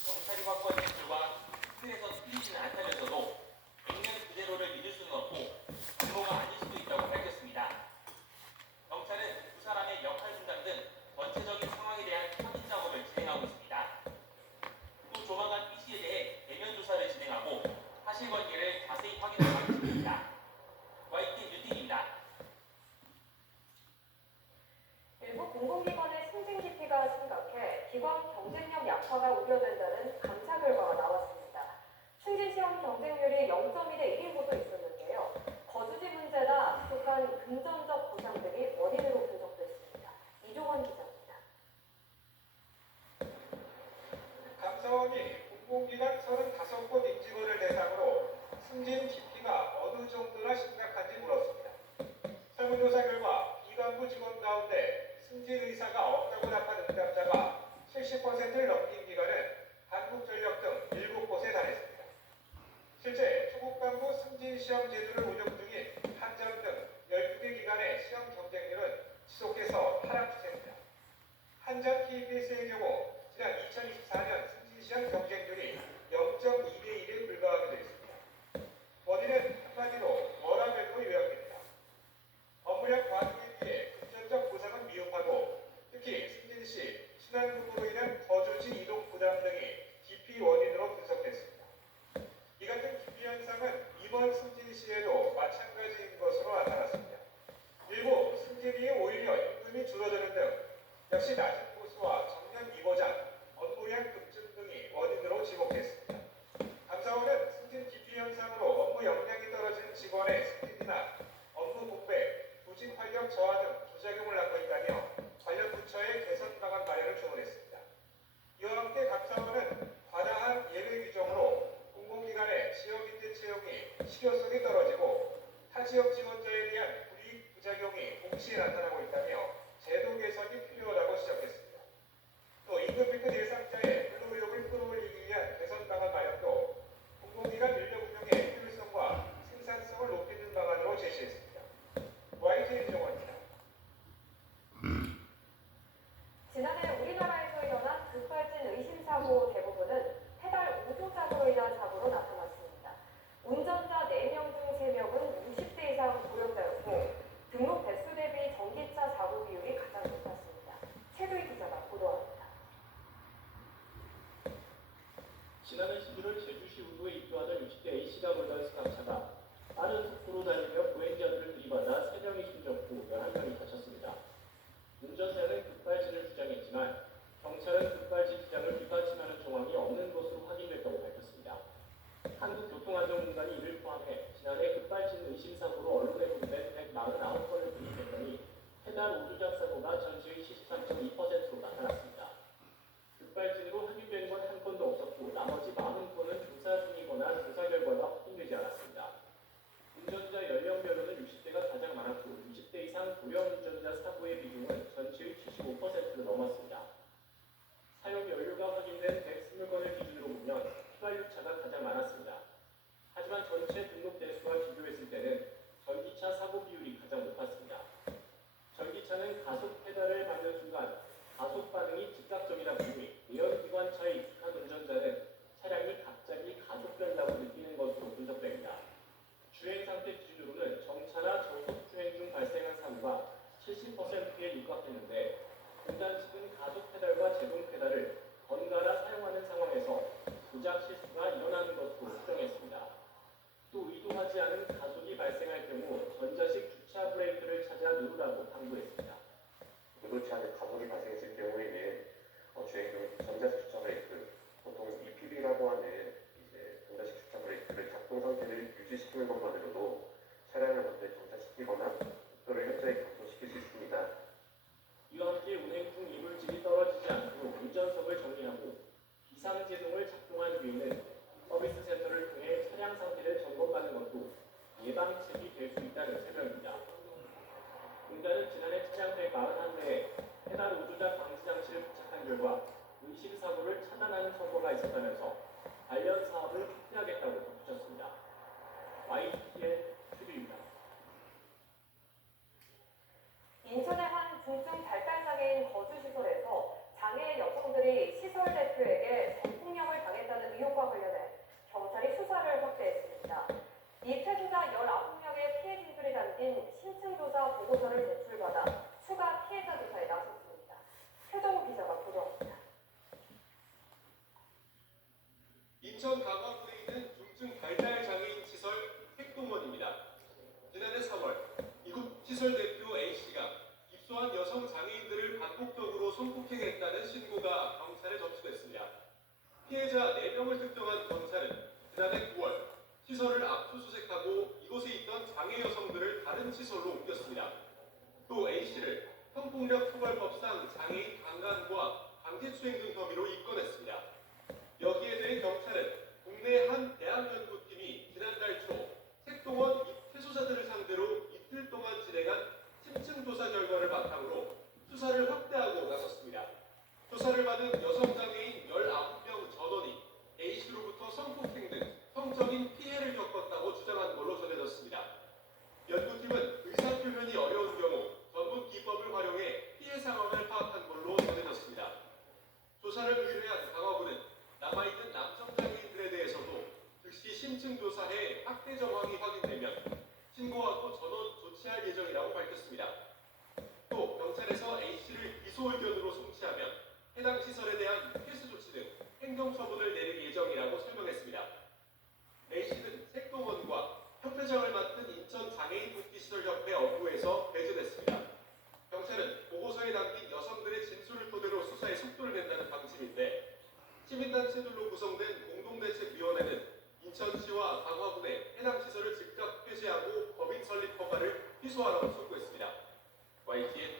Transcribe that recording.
경찰이 확보한 진술과 스크린에서 틀리지는 않다면서도 액면 그대로를 믿을 수는 없고 정보가 아닐 수도 있다고 밝혔습니다. 경찰은 두 사람의 역할 분담 등 전체적인 상황에 대한 확인 작업을 진행하고 있습니다. 또 조만간 B 씨에 대해 대면 조사를 진행하고 사실관계를 자세히 확인할 방침입니다. YTN 뉴팅입니다. 일부 공공기관의 승진 기피가 심각해 기관 경쟁력 약화가 우려된다는 감사 결과가 나왔습니다. 승진 시험 경쟁률이 0.1의 1인 곳도 있었는데요. 거주지 문제나 부족한 금전적 보상 등이 원인으로 분석됐습니다. 이종원 기자입니다. 감사원이 공공기관 35곳 임직원을 대상으로 승진 기피가 어느 정도나 심각한지 물었습니다. 설문조사 결과 기관부 직원 가운데 승진 의사가 없다고 답한 응답자가 70%를 넘긴 기관은 한국전력 등 7곳에 달했습니다. 실제 초급간부 승진 시험 제도를 운영 중인 한전 등 12개 기관의 시험 경쟁률은 지속해서 하락 추세입니다. 한전 KBS의 경우 지난 2024년 승진시험 경쟁률이 0.2대 1에 불과하게 되어 있습니다. 원인은 한마디로 워라밸로 요약됩니다. 업무량 과중에 비해 금전적 보상은 미흡하고 특히 승진 시 순환급으로 인한 거주지 이동 부담 등이 기피 원인으로 분석됐습니다. 이 같은 기피 현상은 이번 승진 시에도 마찬가지인 것으로 나타났습니다. 일부 승진이 오히려 임금이 줄어드는 등 역시 낮은 보수와 정년 미보장, 업무량 급증 등이 원인으로 지목됐습니다. 감사원은 승진 기피 현상으로 업무 역량이 떨어지는 직원의 승진이나 업무 공백, 조직 활력 저하 등 부작용을 낳고 있다며 관련 부처의 개선 방안 마련을 주문했습니다. 이와 함께 감사원은 과다한 예외 규정으로 공공기관의 지역인재 채용이 실효성이 떨어지고 타 지역 지원자에 대한 불이익 부작용이 동시에 나타나고 있다며 제도 개선이 필요하다고 지적했습니다. 또 임금피크 대상자의 근로의욕을 끌어올리기 위한 개선 방안 마련도 공공기관 인력 운영의 효율성과 생산성을 높이는 방안으로 제시했습니다. YTN 이종원입니다. 지난해 우리나라에서 일어난 급발진 의심사고 대부분은 페달 오조작으로 인한 사고로 나타났습니다. 운전자 4명 중 3명은 60대 이상 고령자였고 등록 대수 대비 전기차 사고 비율이 가장 높았습니다. 최도희 기자가 보도합니다. 지난해 11월 제주시 우도에 입주하던 60대 A씨가 몰던 승합차가 빠른 속도로 달리며 보행자들을 들이받아 3명이 숨졌고 11명이 다쳤습니다. 운전자는 급발진을 주장했지만 경찰은 급발진 주장을 뒷받침하는 정황이 없는 것으로 확인됐다고 밝혔습니다. 한국교통안전공단이 이를 포함해 지난해 급발진 의심사고로 언론에 보도된 149건을 분석했더니 페달 오조작 사고가 전체의 73.2%로 나타났습니다. 급발진으로 확인된 건 한 건도 없었고 나머지 40건은 조사 중이거나 조사 결과가 확인되지 않았습니다. 운전자 연령별로는 60대가 가장 많았고 20대 이상 고령 운전자 사고의 비중은 전체의 75%를 넘었습니다. 사용 연료가 확인된 120건을 기준으로 보면 휘발유차가 가장 많았습니다. 하지만 전체 등록 대수와 비교했을 때는 전기차 사고 비율이 가장 높았습니다. 전기차는 가속 페달을 밟는 순간 가속 반응이 즉각적이다 보니 내연기관차에 익숙한 운전자는 차량이 갑자기 가속된다고 느끼는 것으로 분석됩니다. 주행 상태 기준으로는 정차나 저속 주행 중 발생한 사고가 70%에 육박했는데 공단 측은 가속 페달과 제동 페달을 번갈아 사용하는 상황에서 조작 실수가 일어나는 것으로 추정했습니다. 또 의도하지 않은 가속이 발생할 경우 전자식 주차 브레이크를 찾아 누르라고 당부했습니다. 의도치 않은 가속이 발생했을 경우에는 주행 중 전자식 주차 브레이크, 보통 EPB라고 하는 전자식 주차 브레이크를 작동 상태를 유지시키는 것만으로도 차량을 먼저 정차시키거나 속도를 현저히 감소시킬 수 있습니다. 이와 함께 운행 중 이물질이 떨어지지 않도록 운전석을 정리하고 비상제동을 작동한 뒤에는 서비스 센터를 통해 차량 상태를 점검받는 것도 예방책이 될 수 있다는 설명입니다. 공단은 지난해 차량 141대에 페달 오조작 방지 장치를 부착한 결과 의심 사고를 차단하는 성과가 있었다면서 관련 사업을 확대하겠다고 덧붙였습니다. YTN 최두입니다. 인천의 한 중증 발달장애인 거주시설에서 장애인 여성들이 시설 대표에게 성폭력 인천 강화군에 있는 중증 발달 장애인 시설 택동원입니다. 지난해 3월 이곳 시설 대표 A씨가 입소한 여성 장애인들을 반복적으로 성폭행했다는 신고가 경찰에 접수됐습니다. 피해자 4명을 특정한 경찰은 지난해 9월 시설을 압수수색하고 이곳에 있던 장애 여성들을 다른 시설로 옮겼습니다. 또 A씨를 성폭력 처벌법상 장애인 강간과 강제추행 등 혐의로 입건했습니다. 여기에 대해 경찰은 국내 한 대학연구팀이 지난달 초 색동원 퇴소자들을 상대로 이틀 동안 진행한 심층 조사 결과를 바탕으로 수사를 확대하고 나섰습니다. 조사를 받은 여성 장애인 19명 전원이 A씨로부터 성폭행 등 성적인 피해를 겪었다고 주장한 걸로 전해졌습니다. 연구팀은 의사표현이 어려운 경우 전문 기법을 활용해 피해 상황을 파악한 걸로 전해졌습니다. 조사를 의뢰한 강화군은 남아있는 남성 장애인들에 대해서도 즉시 심층 조사해 학대 정황이 확인되면 신고하고 전원 조치할 예정이라고 밝혔습니다. 또 경찰에서 A씨를 기소 의견으로 송치하면 해당 시설에 대한 폐쇄 조치 등 행정처분을 내릴 예정이라고 설명했습니다. A씨는 색동원과 협회장을 맡은 인천장애인복지시설협회 업무에서 배제됐습니다. 경찰은 보고서에 담긴 여성들의 진술을 토대로 수사에 속도를 낸다는 방침인데 시민단체들로 구성된 공동대책위원회는 인천시와 강화군에 해당 시설을 즉각 폐쇄하고 법인 설립 허가를 취소하라고 촉구했습니다. YTN